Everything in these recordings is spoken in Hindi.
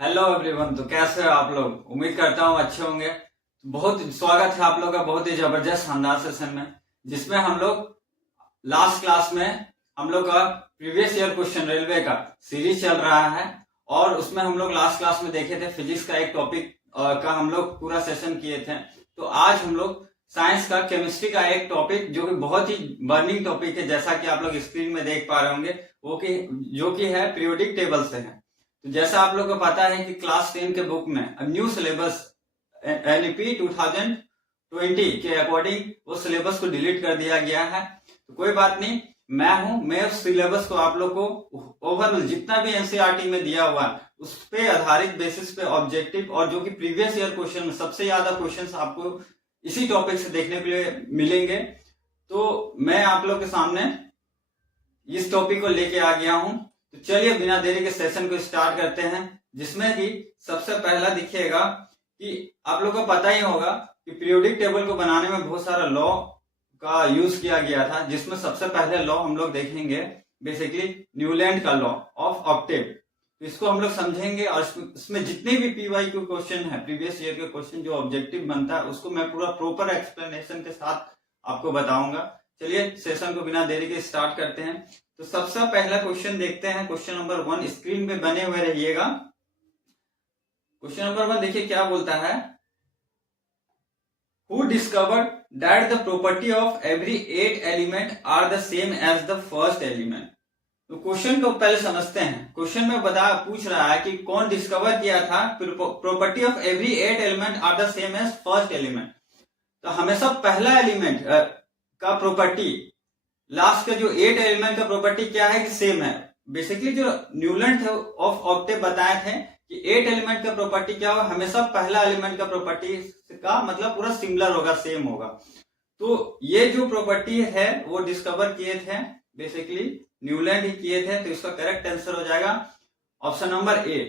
Hello everyone. तो कैसे हो आप लोग? उम्मीद करता हूँ अच्छे होंगे। बहुत स्वागत है आप लोग का बहुत ही जबरदस्त शानदार सेशन में, जिसमें हम लोग लास्ट क्लास में हम लोग का प्रीवियस ईयर क्वेश्चन रेलवे का सीरीज चल रहा है। और उसमें हम लोग लास्ट क्लास में देखे थे फिजिक्स का एक टॉपिक का हम लोग पूरा सेशन किए थे। तो आज हम लोग साइंस का केमिस्ट्री का एक टॉपिक जो कि बहुत ही बर्निंग टॉपिक है, जैसा कि आप लोग स्क्रीन में देख पा रहे होंगे, वो कि जो कि है पीरियोडिक टेबल से है। तो जैसा आप लोग को पता है कि क्लास 10 के बुक में न्यू सिलेबस एनईपी 2020 के अकॉर्डिंग वो सिलेबस को डिलीट कर दिया गया है। तो कोई बात नहीं, मैं उस सिलेबस को आप लोग को ओवरऑल जितना भी एनसीईआरटी में दिया हुआ है उस पे आधारित बेसिस पे ऑब्जेक्टिव और जो कि प्रीवियस ईयर क्वेश्चन में सबसे ज्यादा क्वेश्चंस आपको इसी टॉपिक से देखने के लिए मिलेंगे। तो मैं आप लोग के सामने इस टॉपिक को लेके आ गया हूं। तो चलिए बिना देरी के सेशन को स्टार्ट करते हैं, जिसमें कि सबसे पहला दिखिएगा कि आप लोग को पता ही होगा कि पीरियोडिक टेबल को बनाने में बहुत सारा लॉ का यूज किया गया था, जिसमें सबसे पहले लॉ हम लोग देखेंगे बेसिकली न्यूलैंड का लॉ ऑफ ऑक्टेव। तो इसको हम लोग समझेंगे और इसमें जितने भी पीवाईक्यू क्वेश्चन है, प्रीवियस ईयर के क्वेश्चन जो ऑब्जेक्टिव बनता है, उसको मैं पूरा प्रॉपर एक्सप्लेनेशन के साथ आपको बताऊंगा। चलिए सेशन को बिना देरी के स्टार्ट करते हैं। तो सबसे पहला क्वेश्चन देखते हैं, क्वेश्चन नंबर 1। स्क्रीन पे बने हुए रहिएगा। क्वेश्चन नंबर 1 देखिए क्या बोलता है। Who discovered that the property of every 8 element are the same as the first element. तो क्वेश्चन को पहले समझते हैं। क्वेश्चन में पूछ रहा है कि कौन डिस्कवर किया था property of every 8 element are the same as first element. तो हमेशा पहला एलिमेंट का प्रॉपर्टी लास्ट का जो 8 एलिमेंट का प्रॉपर्टी क्या है कि सेम है। बेसिकली जो न्यूलैंड ऑफ ऑक्टेव बताए थे कि 8 एलिमेंट का प्रॉपर्टी क्या होगा, हमेशा पहला एलिमेंट का प्रॉपर्टी का मतलब पूरा सिमिलर होगा, सेम होगा। तो ये जो प्रॉपर्टी है वो डिस्कवर किए थे बेसिकली न्यूलैंड ही किए थे। तो इसका करेक्ट आंसर हो जाएगा ऑप्शन नंबर ए।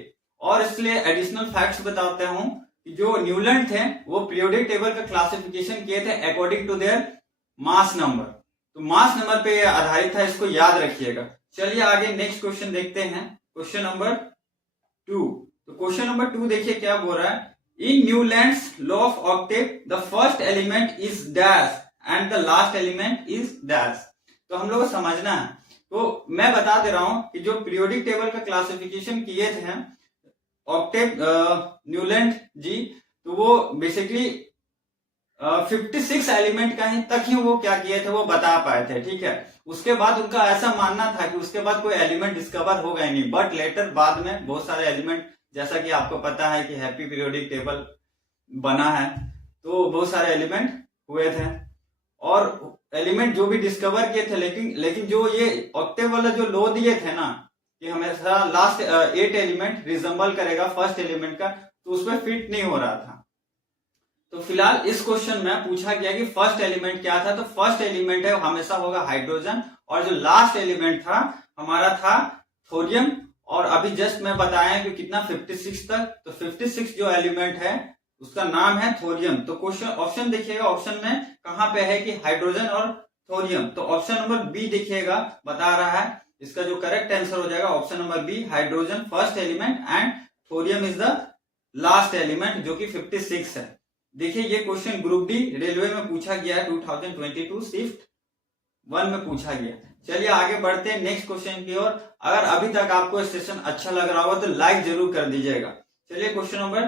और इसलिए एडिशनल फैक्ट्स बताते हूं कि जो न्यूलैंड थे वो पीरियोडिक टेबल का क्लासिफिकेशन किए थे according to their mass number. तो मास नंबर पे आधारित था, इसको याद रखिएगा। चलिए आगे नेक्स्ट क्वेश्चन देखते हैं, क्वेश्चन नंबर 2। तो क्वेश्चन नंबर 2 देखिए क्या बोल रहा है। In Newlands law of octave the first element is dash and the last element is dash. तो हम लोग को समझना है। तो मैं बता दे रहा हूं कि जो पीरियोडिक टेबल का क्लासिफिकेशन किए थे ऑक्टेव न्यूलैंड जी, तो वो बेसिकली 56 एलिमेंट का ही तक ही वो क्या किए थे वो बता पाए थे, ठीक है। उसके बाद उनका ऐसा मानना था कि उसके बाद कोई एलिमेंट डिस्कवर होगा ही नहीं। बट लेटर बाद में बहुत सारे एलिमेंट, जैसा कि आपको पता है कि हैप्पी पीरियोडिक टेबल बना है, तो बहुत सारे एलिमेंट हुए थे और एलिमेंट जो भी डिस्कवर किए थे, लेकिन जो ये ऑक्टेव वाला जो लॉ दिए थे ना कि हमेशा लास्ट 8 एलिमेंट रिजेंबल करेगा फर्स्ट एलिमेंट का, तो उसमें फिट नहीं हो रहा था। तो फिलहाल इस क्वेश्चन में पूछा गया कि फर्स्ट एलिमेंट क्या था। तो फर्स्ट एलिमेंट है हमेशा होगा हाइड्रोजन, और जो लास्ट एलिमेंट था हमारा था थोरियम। और अभी जस्ट मैं बताया कि कितना 56 तक, तो 56 जो एलिमेंट है उसका नाम है थोरियम। तो क्वेश्चन ऑप्शन देखिएगा, ऑप्शन में कहां पे है कि हाइड्रोजन और थोरियम। तो ऑप्शन नंबर बी देखिएगा बता रहा है, इसका जो करेक्ट आंसर हो जाएगा option number B, hydrogen first element and thorium is the last element जो कि 56 है। देखिए ये क्वेश्चन ग्रुप डी रेलवे में पूछा गया है 2022 शिफ्ट 1 में पूछा गया। चलिए आगे बढ़ते हैं नेक्स्ट क्वेश्चन की ओर। अगर अभी तक आपको सेशन अच्छा लग रहा होगा तो लाइक जरूर कर दीजिएगा। चलिए क्वेश्चन नंबर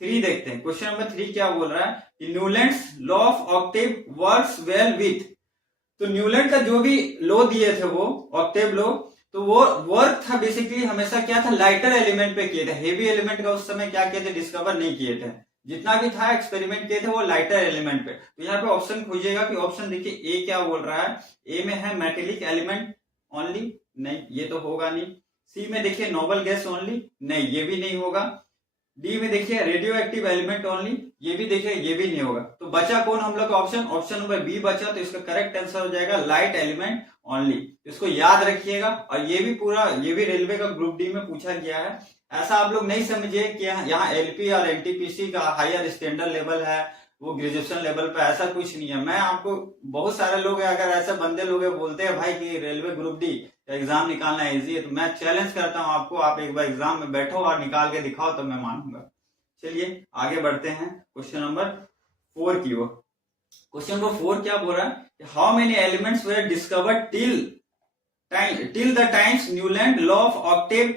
3 देखते हैं। क्वेश्चन नंबर 3 क्या बोल रहा है कि Newlands law of octave works well with. तो न्यूलैंड का जो भी लॉ दिए थे वो ऑक्टेव लॉ, तो वो वर्क था बेसिकली हमेशा क्या था, लाइटर एलिमेंट पे किए थे। हेवी एलिमेंट का उस समय क्या किए थे, डिस्कवर नहीं किए थे। जितना भी था एक्सपेरिमेंट किए थे वो लाइटर एलिमेंट पे। तो यहाँ पे ऑप्शन खोजिएगा कि ऑप्शन देखिए ए क्या बोल रहा है। ए में है मेटेलिक एलिमेंट ओनली, नहीं ये तो होगा नहीं। सी में देखिए नोबल गैस ओनली, नहीं ये भी नहीं होगा। डी में देखिए रेडियो एक्टिव एलिमेंट ओनली, ये भी देखिए ये भी नहीं होगा। तो बचा कौन हम लोग का ऑप्शन, ऑप्शन नंबर बी बचा। तो इसका करेक्ट आंसर हो जाएगा लाइट एलिमेंट ओनली। इसको याद रखिएगा। और ये भी रेलवे का ग्रुप डी में पूछा गया है। ऐसा आप लोग नहीं समझिए कि यहाँ एलपी और एनटीपीसी का हायर स्टैंडर्ड लेवल है वो ग्रेजुएशन लेवल पे, ऐसा कुछ नहीं है। मैं आपको, बहुत सारे लोग हैं, अगर ऐसे बंदे लोग बोलते हैं भाई कि रेलवे ग्रुप डी एग्जाम निकालना इजी है, तो मैं चैलेंज करता हूँ आपको, आप एक बार एग्जाम में बैठो और निकाल के दिखाओ तो मैं मानूंगा। चलिए आगे बढ़ते हैं क्वेश्चन नंबर 4 की ओर। क्वेश्चन नंबर 4 क्या बोल रहा है, how many elements were discovered till the times Newland law of octave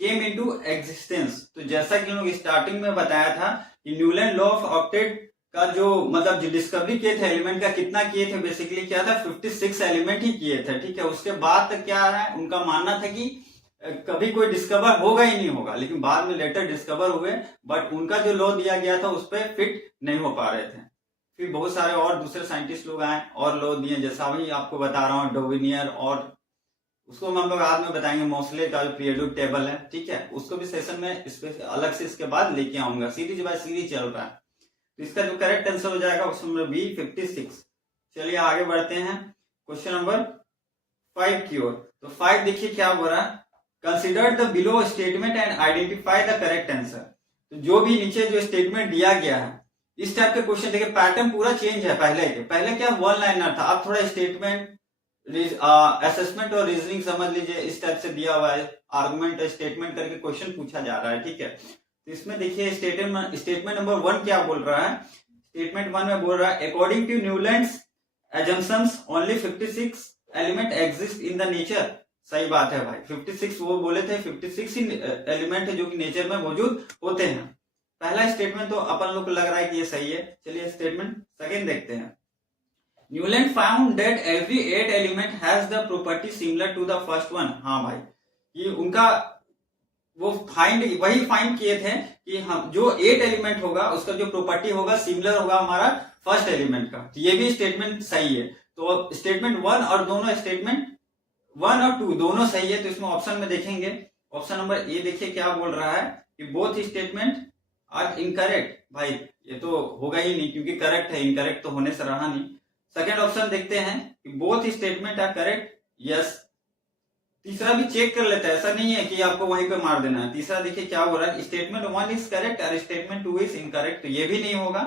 came into existence. तो जैसा कि हम लोग स्टार्टिंग में बताया था कि न्यूलैंड लॉ ऑफ ऑक्टेव का जो मतलब जो डिस्कवरी किए थे एलिमेंट का, कितना किए थे, बेसिकली क्या था 56 एलिमेंट ही किए थे, ठीक है। उसके बाद तक क्या है, उनका मानना था कि कभी कोई डिस्कवर होगा ही नहीं होगा, लेकिन बाद में लेटर डिस्कवर हुए, बट उनका जो लॉ दिया गया था उस पर फिट नहीं हो पा रहे थे। फिर बहुत सारे और दूसरे साइंटिस्ट लोग आए और लॉ दिए, जैसा वही आपको बता रहा हूँ डोविनियर, और उसको हम लोग बाद में बताएंगे, मोस्ले का जो पीरियोडिक टेबल है, ठीक है, उसको भी सेशन में अलग से इसके बाद लेके आऊंगा, सीरीज बाय सीरीज चल रहा है। तो इसका जो करेक्ट आंसर हो जाएगा ऑप्शन नंबर बी 56। चलिए आगे बढ़ते हैं क्वेश्चन नंबर 5 की ओर। तो 5 देखिए क्या बोल रहा है, consider the below statement and identify the correct answer. तो जो भी नीचे जो स्टेटमेंट दिया गया है, इस टाइप के क्वेश्चन देखिए, पैटर्न पूरा चेंज है पहले क्या वन लाइनर था, अब थोड़ा स्टेटमेंट असेसमेंट और रीजनिंग समझ लीजिए, इस टाइप से दिया हुआ है, आर्गुमेंट स्टेटमेंट करके क्वेश्चन पूछा जा रहा है, ठीक है। तो इसमें देखिए स्टेटमेंट नंबर 1 क्या बोल रहा है, स्टेटमेंट 1 में बोल रहा है according to Newlands assumptions only 56 element exist in the nature. सही बात है भाई, 56 वो बोले थे, 56 ही एलिमेंट है जो कि नेचर में मौजूद होते हैं। पहला स्टेटमेंट तो अपन लोग को लग रहा है कि ये सही है। चलिए स्टेटमेंट सेकंड देखते हैं। Newland found that every 8 element has the property similar to the first one. हाँ भाई, ये उनका वो वही फाइंड किए थे कि हम जो 8 एलिमेंट होगा उसका जो प्रॉपर्टी होगा सिमिलर होगा हमारा फर्स्ट एलिमेंट का। तो ये भी स्टेटमेंट सही है। तो स्टेटमेंट 1 और दोनों स्टेटमेंट 1 और 2 दोनों सही है। तो इसमें ऑप्शन में देखेंगे, ऑप्शन नंबर ए देखिए क्या बोल रहा है कि बोथ स्टेटमेंट आर इनकरेक्ट। भाई ये तो होगा ही नहीं क्योंकि करेक्ट है, इनकरेक्ट तो होने से रहा नहीं। सेकेंड ऑप्शन देखते हैं कि both statement are correct, yes. तीसरा भी चेक कर लेते हैं, ऐसा नहीं है कि आपको वहीं पे मार देना है। तीसरा देखिए क्या हो रहा है, स्टेटमेंट 1 इज करेक्ट और स्टेटमेंट 2 इज इनकरेक्ट, तो ये भी नहीं होगा।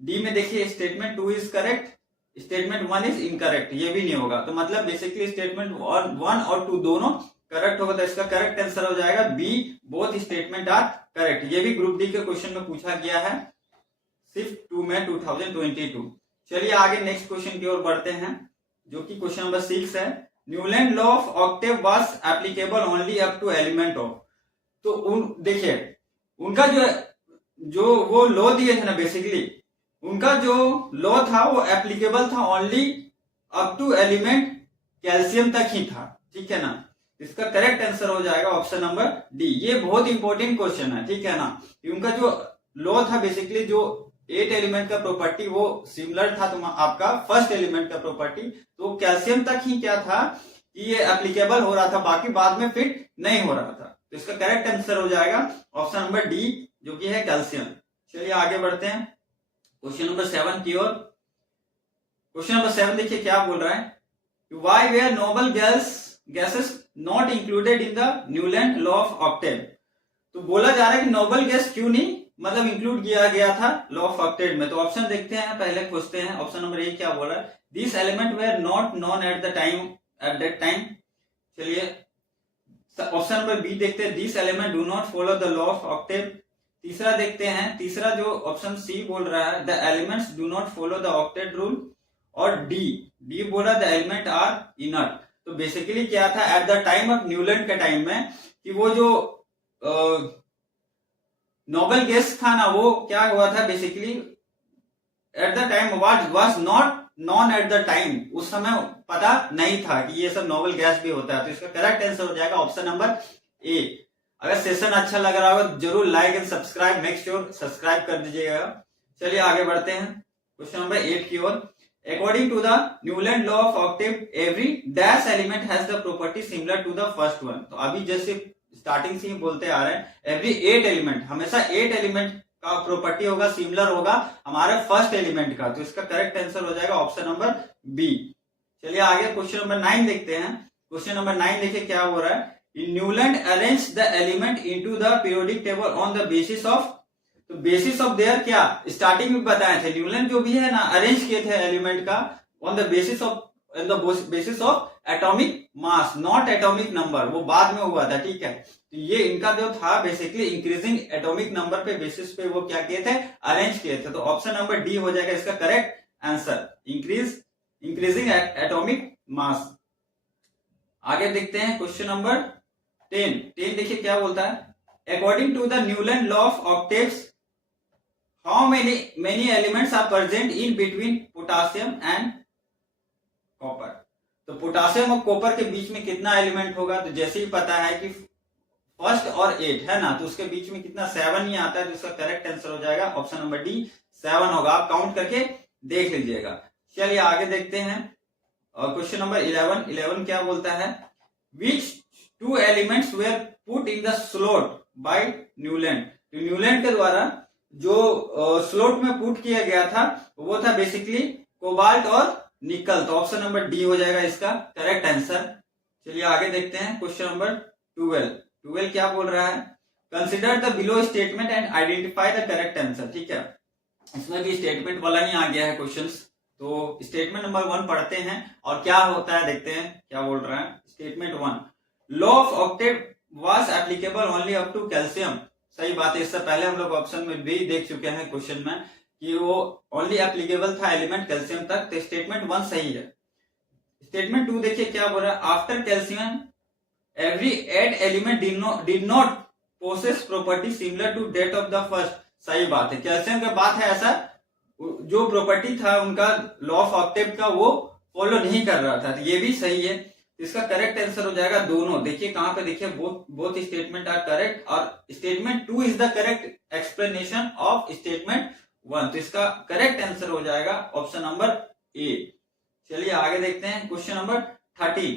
डी में देखिए statement 2 is correct, statement 1 is incorrect, ये भी नहीं होगा। तो मतलब बेसिकली स्टेटमेंट 1 और 2 दोनों करेक्ट होगा। तो इसका करेक्ट आंसर हो जाएगा B, both statement are correct. ये भी ग्रुप डी के क्वेश्चन में पूछा गया है सिर्फ 2 में 2022। चलिए आगे नेक्स्ट क्वेश्चन की ओर बढ़ते हैं जो कि क्वेश्चन नंबर 6 है। Newland law of octave was applicable only up to element of. तो देखिए उनका जो वो लॉ दिए थे ना, बेसिकली उनका जो लॉ था वो एप्लीकेबल था only up to element calcium तक ही था, ठीक है ना। इसका करेक्ट आंसर हो जाएगा ऑप्शन नंबर डी। ये बहुत इंपॉर्टेंट क्वेश्चन है, ठीक है ना। उनका जो लॉ था बेसिकली जो 8 एलिमेंट का प्रॉपर्टी वो सिमिलर था, तो आपका फर्स्ट एलिमेंट का प्रॉपर्टी तो कैल्शियम तक ही क्या था कि ये एप्लीकेबल हो रहा था, बाकी बाद में फिट नहीं हो रहा था। तो इसका करेक्ट आंसर हो जाएगा ऑप्शन नंबर डी जो कि है कैल्शियम। चलिए आगे बढ़ते हैं क्वेश्चन नंबर 7 की ओर। क्वेश्चन नंबर 7 देखिए क्या बोल रहा है, why were noble gases not included in the Newland law of octave. तो बोला जा रहा है कि नोबल गैस क्यों नहीं मतलब इंक्लूड किया गया था लॉ ऑफ ऑक्टेव में। तो ऑप्शन देखते हैं, पहले पूछते हैं ऑप्शन नंबर ए क्या बोल रहा है, this element where not known at that time. चलिए ऑप्शन नंबर बी देखते हैं, this element do not follow the law of Octave. तीसरा देखते हैं, तीसरा जो ऑप्शन सी बोल रहा है, the elements do not follow the octet rule. और डी बोल रहा है द एलिमेंट आर इनर्ट। तो बेसिकली क्या था at the time of Newland के टाइम में कि वो जो नोबल गैस था ना वो क्या हुआ था basically eight the time was not non eight the time, उस समय पता नहीं था कि ये सब नोबल गैस भी होता है। तो इसका करेक्ट आंसर हो जाएगा ऑप्शन नंबर ए। अगर सेशन अच्छा लग रहा होगा जरूर like and subscribe, make sure subscribe कर दीजिएगा। चलिए आगे बढ़ते हैं क्वेश्चन नंबर 8 की ओर। According to the Newland law of octave every dash element has the property similar to the first one. तो अभी जैसे स्टार्टिंग से ही बोलते आ रहे हैं एवरी 8 एलिमेंट, हमेशा 8 एलिमेंट का प्रॉपर्टी होगा सिमिलर होगा हमारे फर्स्ट एलिमेंट का। तो इसका करेक्ट आंसर हो जाएगा ऑप्शन नंबर बी। चलिए आगे क्वेश्चन नंबर 9 देखते हैं। क्वेश्चन नंबर 9 देखिए क्या हो रहा है, Newland arrange the element into the periodic table on the basis of. तो बेसिस ऑफ देयर क्या स्टार्टिंग में बताए थे, न्यूलैंड जो भी है ना अरेंज किए थे एलिमेंट का on the basis of atomic mass not atomic number, वो बाद में हुआ था, ठीक है। तो ये इनका जो था बेसिकली इंक्रीजिंग एटॉमिक नंबर पे बेसिस पे वो क्या किए थे, अरेंज किए थे। तो ऑप्शन नंबर डी हो जाएगा इसका करेक्ट आंसर, इंक्रीजिंग एटॉमिक मास। आगे देखते हैं क्वेश्चन नंबर 10 देखिए क्या बोलता है, according to the Newland law of octaves how many elements are present in between potassium and copper. तो पोटासियम और कॉपर के बीच में कितना एलिमेंट होगा, तो जैसे ही पता है कि फर्स्ट और 8 है ना, तो उसके बीच में कितना 7 ही आता है, तो इसका करेक्ट आंसर हो जाएगा ऑप्शन नंबर डी 7 होगा। आप काउंट करके देख लीजिएगा। चलिए आगे देखते हैं क्वेश्चन नंबर 11 क्या बोलता है, which 2 elements were put in the slot by Newland. तो न्यूलैंड के द्वारा जो स्लॉट में पुट किया गया था वो था बेसिकली कोबाल्ट और निकल। तो ऑप्शन नंबर डी हो जाएगा इसका करेक्ट आंसर। चलिए आगे देखते हैं क्वेश्चन नंबर 12 क्या बोल रहा है, consider the below statement and identify the correct answer. ठीक है, इसमें भी स्टेटमेंट वाला ही आ गया है क्वेश्चंस। तो स्टेटमेंट नंबर 1 पढ़ते हैं और क्या होता है देखते हैं क्या बोल रहा है। Statement 1, law of octave was applicable only up to calcium. सही बात है, इससे पहले हम लोग ऑप्शन में भी देख चुके हैं क्वेश्चन में कि वो ओनली एप्लीकेबल था एलिमेंट कैल्शियम तक। तो स्टेटमेंट 1 सही है। स्टेटमेंट 2 देखिए क्या बोल रहा है, after calcium every 8 element did not possess property similar to that of the first. सही बात है, कैल्शियम के बाद है ऐसा जो प्रॉपर्टी था उनका लॉ ऑफ ऑक्टेव का वो फॉलो नहीं कर रहा था। तो ये भी सही है, इसका करेक्ट आंसर हो जाएगा दोनों। देखिए कहां पे, देखिए बोथ स्टेटमेंट आर करेक्ट और statement 2 is the correct explanation of statement 1। तो इसका करेक्ट आंसर हो जाएगा ऑप्शन नंबर ए। चलिए आगे देखते हैं question number 13,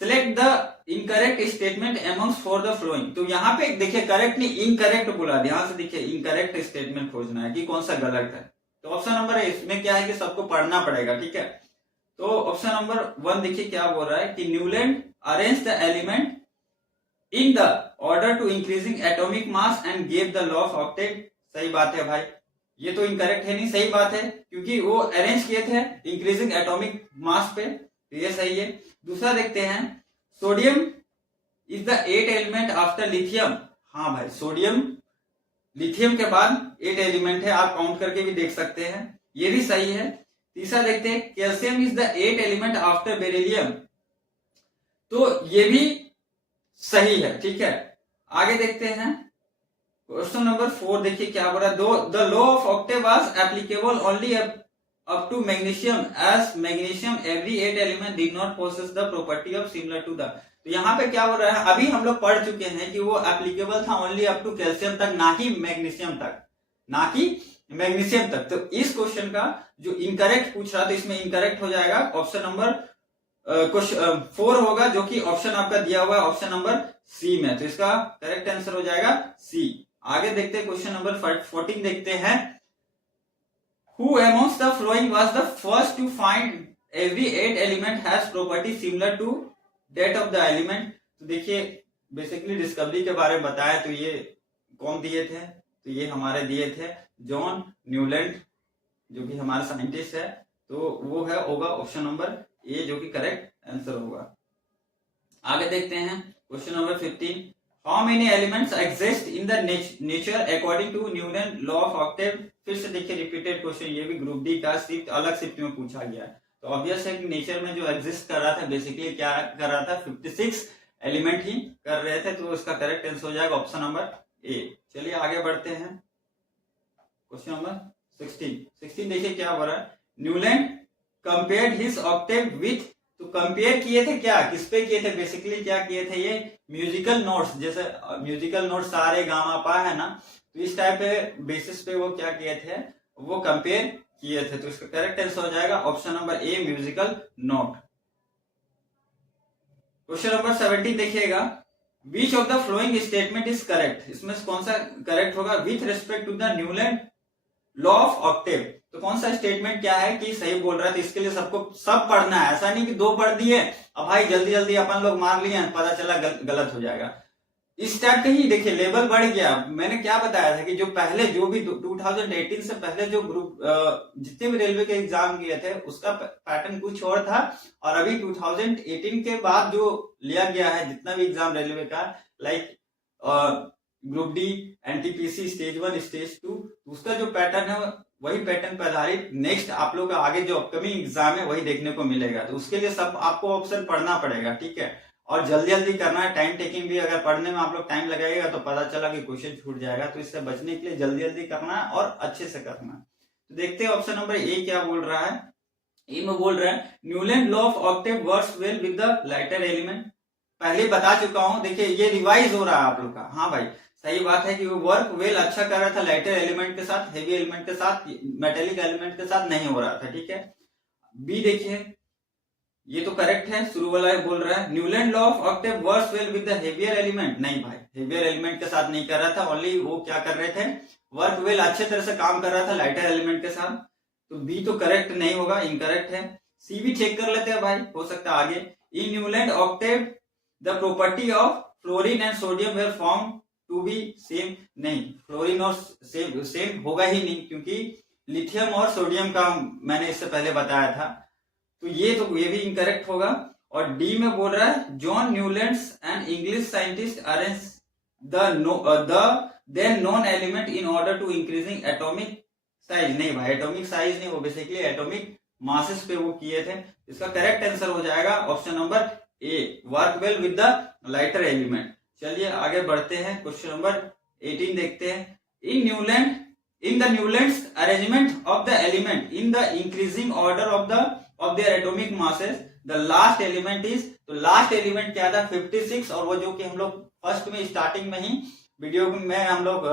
select the incorrect statement amongst for the flowing. तो यहाँ पे देखिए करेक्ट नहीं इनकरेक्ट बोला, ध्यान से देखिए इनकरेक्ट स्टेटमेंट खोजना है कि कौन सा गलत है। तो ऑप्शन नंबर ए, इसमें क्या है कि सबको पढ़ना पड़ेगा, ठीक है। तो ऑप्शन नंबर 1 देखिए क्या बोल रहा है कि Newland arrange the element in the order to increasing atomic mass and gave the law of octave. सही बात है भाई, ये तो इनकरेक्ट है नहीं, सही बात है क्योंकि वो अरेंज किए थे इंक्रीजिंग एटॉमिक मास पे, तो ये सही है। दूसरा देखते हैं, sodium is the 8 element after lithium. हाँ भाई, सोडियम लिथियम के बाद 8 एलिमेंट है, आप काउंट करके भी देख सकते हैं, ये भी सही है। तीसरा देखते हैं, calcium is the 8 element after beryllium. तो ये भी सही है, ठीक है। आगे देखते हैं क्वेश्चन नंबर 4 देखिए क्या बोल रहा है, the law of octave was applicable only up to magnesium as magnesium every 8 element did not possess the property of similar to the। तो यहाँ पे क्या बोल रहा है, अभी हम लोग पढ़ चुके हैं कि वो एप्लीकेबल था ओनली अप टू कैल्शियम तक, ना कि मैग्नीशियम तक, ना कि मैग्नीशियम तक। तो इस क्वेश्चन का जो इनकरेक्ट पूछ रहा था इसमें इनकरेक्ट हो जाएगा ऑप्शन नंबर 4 होगा, जो कि ऑप्शन आपका दिया हुआ है ऑप्शन नंबर सी में। तो इसका करेक्ट आंसर हो जाएगा सी। आगे देखते हैं क्वेश्चन नंबर 14 देखते हैं, who amongst the following was the first to find every 8 element has property similar to that of the element। तो देखिए बेसिकली डिस्कवरी के बारे में बताया, तो ये कौन दिए थे, तो ये हमारे दिए थे जॉन न्यूलैंड, जो कि हमारा साइंटिस्ट है। तो वो है होगा ऑप्शन नंबर ए, जो कि करेक्ट आंसर होगा। आगे देखते हैं question number 15, how many elements exist in the nature according to Newton law of octave. फिर से देखिए रिपीटेड क्वेश्चन, ये भी ग्रुप डी का शिफ्ट अलग शिफ्ट में पूछा गया है। तो ऑब्वियस है कि नेचर में जो एग्जिस्ट कर रहा था बेसिकली क्या कर रहा था, 56 एलिमेंट ही कर रहे थे। तो इसका करेक्ट आंसर हो जाएगा ऑप्शन नंबर ए। चलिए आगे बढ़ते हैं क्वेश्चन नंबर 16 देखिए क्या हो रहा है, Newland compared his octave with. तो कंपेयर किए थे क्या, किस पे किए थे, बेसिकली क्या किए थे, ये म्यूजिकल नोट्स, जैसे म्यूजिकल नोट्स सारे गामा पा है ना, तो इस टाइप पे बेसिस पे वो क्या किए थे, वो कंपेयर किए थे। तो इसका करेक्ट आंसर हो जाएगा option number A, musical note. Question number 17 देखिएगा, which of the following statement is correct. इसमें कौन सा करेक्ट होगा, with respect to the Newland law of octave. तो कौन सा स्टेटमेंट क्या है कि सही बोल रहा है। तो इसके लिए सबको सब पढ़ना है, ऐसा नहीं कि 2 पढ़ दिए अब भाई जल्दी जल्दी अपन लोग मार लिए पता चला गलत हो जाएगा। इस टाइप का ही देखिए लेवल बढ़ गया। मैंने क्या बताया था कि जो पहले जो भी 2018 से पहले जो ग्रुप जितने भी रेलवे के एग्जाम किए थे उसका पैटर्न कुछ और था, और अभी 2018 के बाद जो लिया गया है जितना भी एग्जाम रेलवे का, like group D, NTPC stage 1 stage 2, उसका जो पैटर्न है वही पैटर्न पर आधारित नेक्स्ट आप लोग का आगे जो अपकमिंग एग्जाम है वही देखने को मिलेगा। तो उसके लिए सब आपको ऑप्शन पढ़ना पड़ेगा, ठीक है, और जल्दी जल्दी करना है। टाइम टेकिंग भी, अगर पढ़ने में आप लोग टाइम लगाएगा तो पता चला कि क्वेश्चन छूट जाएगा, तो इससे बचने के लिए जल्दी जल्दी करना है और अच्छे से करना है। तो देखते हैं ऑप्शन नंबर ए क्या बोल रहा है। ए में बोल रहा है Newland law of octave works well with the lighter element. पहले बता चुका हूं, देखिए ये रिवाइज हो रहा है आप लोग का। हाँ भाई सही बात है कि वो वर्क वेल अच्छा कर रहा था लाइटर एलिमेंट के साथ, हेवी एलिमेंट के साथ, मेटेलिक एलिमेंट के साथ नहीं हो रहा था, ठीक है। बी देखिए ये तो करेक्ट है, शुरू वाला बोल रहा है Newland law of octave works well with the heavier element. नहीं भाई हेवियर एलिमेंट के साथ नहीं कर रहा था, ओनली वो क्या कर रहे थे, वर्क वेल अच्छे तरह से काम कर रहा था लाइटर एलिमेंट के साथ। तो बी तो करेक्ट नहीं होगा, इनकरेक्ट है। सी भी चेक कर लेते हैं भाई, हो सकता है आगे। In Newland octave the property of fluorine and sodium were form to be same. नहीं, फ्लोरीन और सेम होगा ही नहीं, क्योंकि लिथियम और सोडियम का मैंने इससे पहले बताया था, तो ये भी इनकरेक्ट होगा। और डी में बोल रहा है John Newland and English scientist arrange the then known element in order to increasing atomic size. नहीं भाई एटॉमिक साइज नहीं, वो बेसिकली एटॉमिक मासेस पे वो किए थे। इसका करेक्ट आंसर हो जाएगा option number A, work well with the lighter element. चलिए आगे बढ़ते हैं, क्वेश्चन नंबर 18 देखते हैं। In the Newlands arrangement of the element in the increasing order of their atomic masses the last element is. तो लास्ट एलिमेंट क्या था 56, और वो जो कि हम लोग फर्स्ट में स्टार्टिंग में ही वीडियो में हम लोग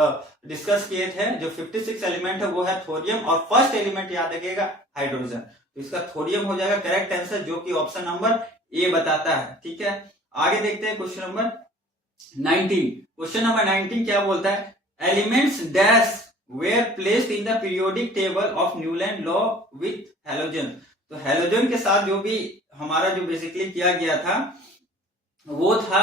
डिस्कस किए थे, जो 56 एलिमेंट है वो है थोरियम, और फर्स्ट एलिमेंट याद रखिएगा हाइड्रोजन। तो इसका थोरियम हो जाएगा करेक्ट आंसर, जो कि ऑप्शन नंबर ए बताता है, ठीक है। आगे देखते हैं क्वेश्चन नंबर 19। क्वेश्चन नंबर 19 क्या बोलता है, elements dash were placed in the periodic table of Newland law with halogen. तो हैलोजन के साथ जो भी हमारा जो बेसिकली किया गया था वो था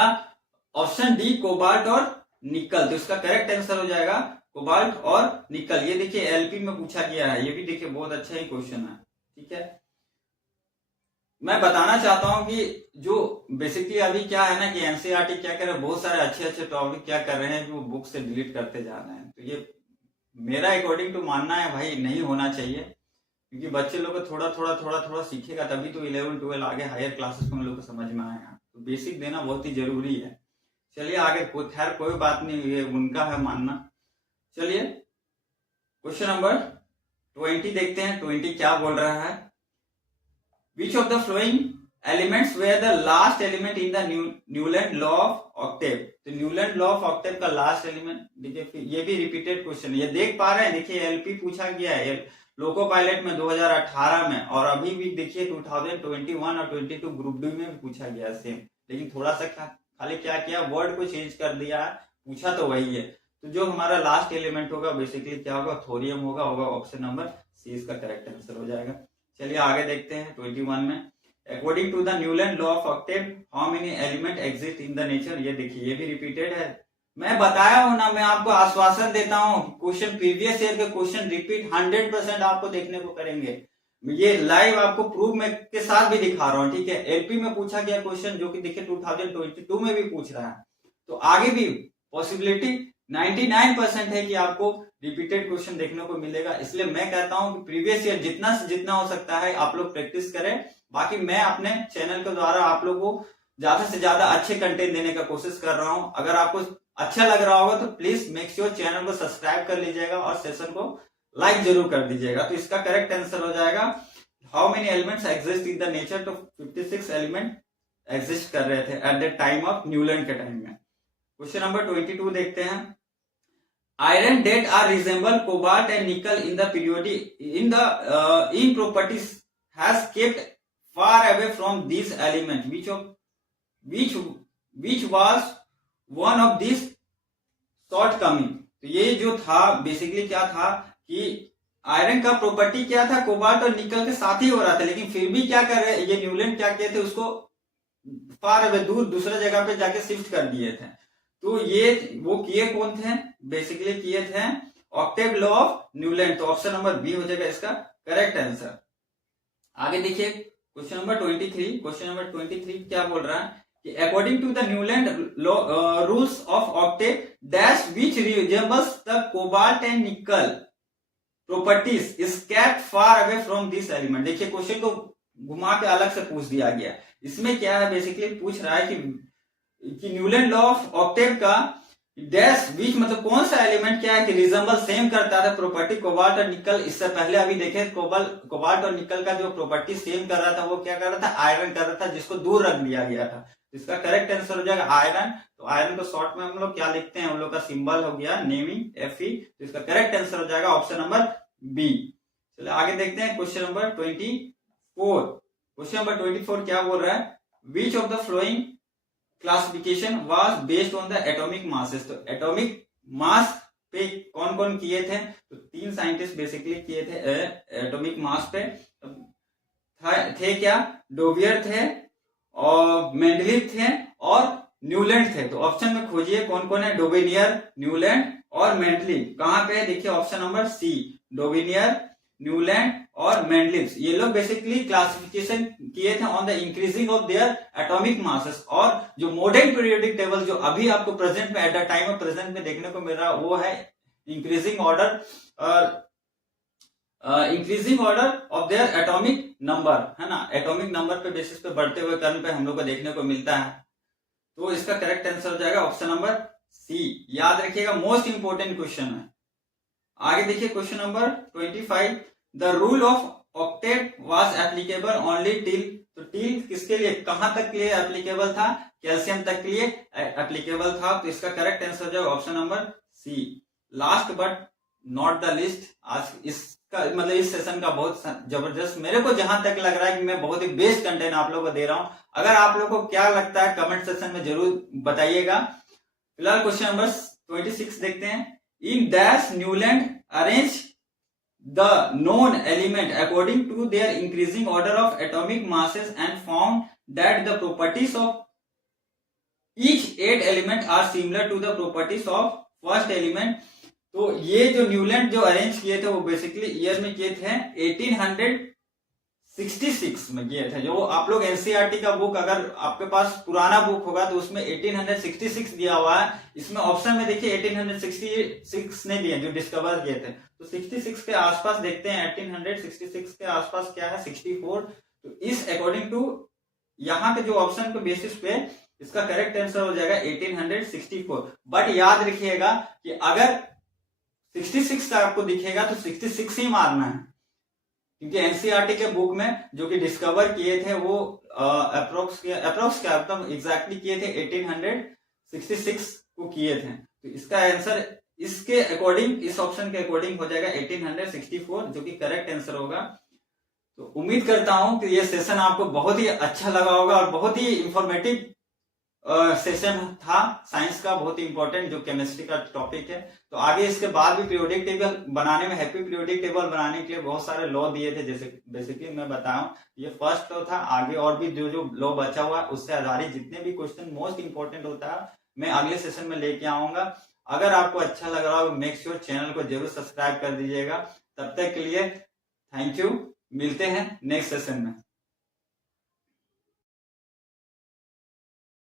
ऑप्शन डी कोबाल्ट और निकल। तो इसका करेक्ट आंसर हो जाएगा कोबाल्ट और निकल। ये देखिए एलपी में पूछा गया है, ये भी देखिए बहुत अच्छा ही क्वेश्चन है, ठीक है। मैं बताना चाहता हूं कि जो बेसिकली अभी क्या है ना कि एनसीईआरटी क्या कर रहे हैं, बहुत सारे अच्छे अच्छे टॉपिक क्या कर रहे हैं जो बुक से डिलीट करते जा रहे हैं। तो ये मेरा अकॉर्डिंग टू मानना है भाई नहीं होना चाहिए, क्योंकि बच्चे लोग को थोड़ा सीखेगा तभी तो 11 12 आगे हायर क्लासेस में लोग को समझ में आएगा। तो बेसिक देना बहुत ही जरूरी है। चलिए आगे, खैर कोई बात नहीं, ये उनका है मानना। चलिए क्वेश्चन नंबर 20 देखते हैं। 20 क्या बोल रहा है, which of the following elements were the last element in the Newland law of octave. तो न्यूलैंड लॉ ऑफ ऑक्टेव का लास्ट एलिमेंट, देखिए ये भी रिपीटेड क्वेश्चन है, ये देख पा रहे हैं, देखिए एलपी पूछा गया है लोको पायलट में 2018 में, और अभी भी देखिए 2021 और 22 ग्रुप डी में भी पूछा गया सेम, लेकिन थोड़ा सा खाली क्या किया, वर्ड को चेंज कर दिया, पूछा तो वही है। तो जो हमारा लास्ट एलिमेंट होगा बेसिकली क्या होगा, थोरियम होगा ऑप्शन नंबर सी इसका करेक्ट आंसर हो जाएगा। चलिए आगे देखते हैं 21 में, according to the Newland law of octave how many element exist in the nature. ये देखिए ये भी रिपीटेड है, मैं बताया हूं ना, मैं आपको आश्वासन देता हूं क्वेश्चन प्रीवियस ईयर के क्वेश्चन रिपीट 100% आपको देखने को करेंगे। ये लाइव आपको प्रूफ में के साथ भी दिखा रहा हूं, ठीक है। एलपी में पूछा गया क्वेश्चन जो कि देखिए 2022 में भी पूछ रहा है, तो आगे भी पॉसिबिलिटी 99% है कि आपको रिपीटेड क्वेश्चन देखने को मिलेगा। इसलिए मैं कहता हूं कि प्रीवियस ईयर जितना से जितना हो सकता है आप लोग प्रैक्टिस करें। बाकी मैं अपने चैनल के द्वारा आप लोगों को ज्यादा से ज्यादा अच्छे कंटेंट देने का कोशिश कर रहा हूं। अगर आपको अच्छा लग रहा होगा तो प्लीज मेक श्योर चैनल को सब्सक्राइब कर लीजिएगा और सेशन को लाइक जरूर कर दीजिएगा। तो इसका करेक्ट आंसर हो जाएगा how many elements exist in the nature. तो 56 एलिमेंट एग्जिस्ट कर रहे थे at the time of Newland के टाइम में। क्वेश्चन नंबर 22 देखते हैं, iron that are resemble cobalt and nickel in the periodic in properties has kept far away from this element which was one of this shortcoming। तो ये जो था बेसिकली क्या था कि आयरन का प्रॉपर्टी क्या था, कोबाल्ट और निकल के साथ ही हो रहा था, लेकिन फिर भी क्या कर रहे ये न्यूलैंड क्या किए थे, उसको फार अवे दूर दूसरे जगह पे जाके शिफ्ट कर दिए थे। तो ये वो किए कौन थे, बेसिकली किए थे ऑक्टेव लॉ ऑफ न्यूलैंड। तो ऑप्शन नंबर बी हो जाएगा इसका करेक्ट आंसर। आगे देखिए क्वेश्चन नंबर 23। क्वेश्चन नंबर 23 क्या बोल रहा है कि according to the Newland rules of octave dash which resembles the cobalt and nickel properties is kept far away from this element. देखिए क्वेश्चन को घुमा के अलग से पूछ दिया गया। इसमें क्या है, बेसिकली पूछ रहा है कि न्यूलैंड लॉ ऑफ ऑक्टेव का डैश बीच मतलब कौन सा एलिमेंट क्या है कि रिजेंबल सेम करता था प्रॉपर्टी कोबाल्ट और निकल। इससे पहले अभी देखे कोबाल्ट और निकल का जो प्रॉपर्टी सेम कर रहा था वो क्या कर रहा था, आयरन कर रहा था, जिसको दूर रख दिया गया था। इसका करेक्ट आंसर हो जाएगा आयरन। तो आयरन को शॉर्ट में हम लोग क्या लिखते हैं, हम लोग का सिंबल हो गया नेमी Fe। तो इसका करेक्ट आंसर हो जाएगा ऑप्शन नंबर बी। चलिए आगे देखते हैं क्वेश्चन नंबर 24। क्वेश्चन नंबर 24 क्या बोल रहा है, which of the flowing classification was based on the atomic masses. तो एटॉमिक मास पे कौन कौन किए थे, तो 3 साइंटिस्ट बेसिकली किए थे एटॉमिक मास पे। थे क्या, डोवियर थे और मेंडलीव थे और न्यूलैंड थे। तो ऑप्शन में खोजिए कौन कौन है, डोविनियर, न्यूलैंड और मेंडलीव। कहां पे है, देखिए ऑप्शन नंबर सी, डोविनियर, न्यूलैंड और मेंडलीव। ये लोग बेसिकली क्लासिफिकेशन किए थे on the increasing of their atomic masses. और जो मॉडर्न पीरियोडिक टेबल जो अभी आपको प्रेजेंट में eight the time of present में देखने को मिल रहा है वो है increasing order increasing order of their atomic number, है ना। एटॉमिक नंबर पे बेसिस पे बढ़ते हुए क्रम पे हम लोग को देखने को मिलता है। तो इसका करेक्ट आंसर हो जाएगा ऑप्शन नंबर सी। याद रखिएगा, मोस्ट इंपोर्टेंट क्वेश्चन है। आगे देखिए question number 25। The rule of octave was applicable only till. तो टिल किसके लिए, कहां तक के लिए एप्लीकेबल था, कैल्शियम तक के लिए एप्लीकेबल था। तो इसका करेक्ट आंसर हो जाएगा option number C. Last but not the least, आज इसका मतलब इस सेशन का बहुत जबरदस्त, मेरे को जहां तक लग रहा है कि मैं बहुत ही बेस्ट कंटेंट आप लोगों को दे रहा हूं। अगर आप लोगों को क्या लगता है कमेंट सेक्शन में जरूर बताइएगा। फिलहाल क्वेश्चन नंबर 26 देखते हैं। In dash Newland arrange the known element according to their increasing order of atomic masses and found that the properties of each 8 element are similar to the properties of first element। तो ये जो न्यूलैंड जो अरेंज किए थे वो बेसिकली ईयर में किए थे 1866 में किए थे। जो आप लोग एनसीईआरटी का बुक अगर आपके पास पुराना बुक होगा तो उसमें 1866 दिया हुआ है। इसमें ऑप्शन में देखिए 1866 नहीं दिए जो डिस्कवर किए थे। तो 66 के आसपास देखते हैं, 1866 के आसपास क्या है 64। तो इस अकॉर्डिंग टू यहाँ पे जो ऑप्शन के बेसिस पे इसका करेक्ट आंसर हो जाएगा 1864। बट याद रखिएगा कि अगर 66 का आपको दिखेगा तो 66 ही मारना है, क्योंकि एनसीईआरटी के बुक में जो कि डिस्कवर किए थे वो अप्रोक्स क्या एकदम एग्जैक्टली किए थे 1866 को किए थे। तो इसका आंसर इसके अकॉर्डिंग, इस ऑप्शन के अकॉर्डिंग हो जाएगा 1864 जो कि करेक्ट आंसर होगा। तो उम्मीद करता हूं कि ये सेशन आपको बहुत ही अच्छा लगा होगा और बहुत ही इंफॉर्मेटिव सेशन था साइंस का, बहुत ही इंपॉर्टेंट जो केमिस्ट्री का टॉपिक है। तो आगे इसके बाद भी पीरियोडिक टेबल बनाने में, हैप्पी पीरियोडिक टेबल बनाने के लिए बहुत सारे लॉ दिए थे। जैसे बेसिकली मैं बताऊं ये फर्स्ट लॉ था, आगे और भी जो जो लॉ बचा हुआ है उससे आधारित जितने भी क्वेश्चन मोस्ट इंपॉर्टेंट होता है मैं अगले सेशन में लेके आऊंगा। अगर आपको अच्छा लग रहा हो मेक श्योर चैनल को जरूर सब्सक्राइब कर दीजिएगा। तब तक के लिए थैंक यू, मिलते हैं नेक्स्ट सेशन में।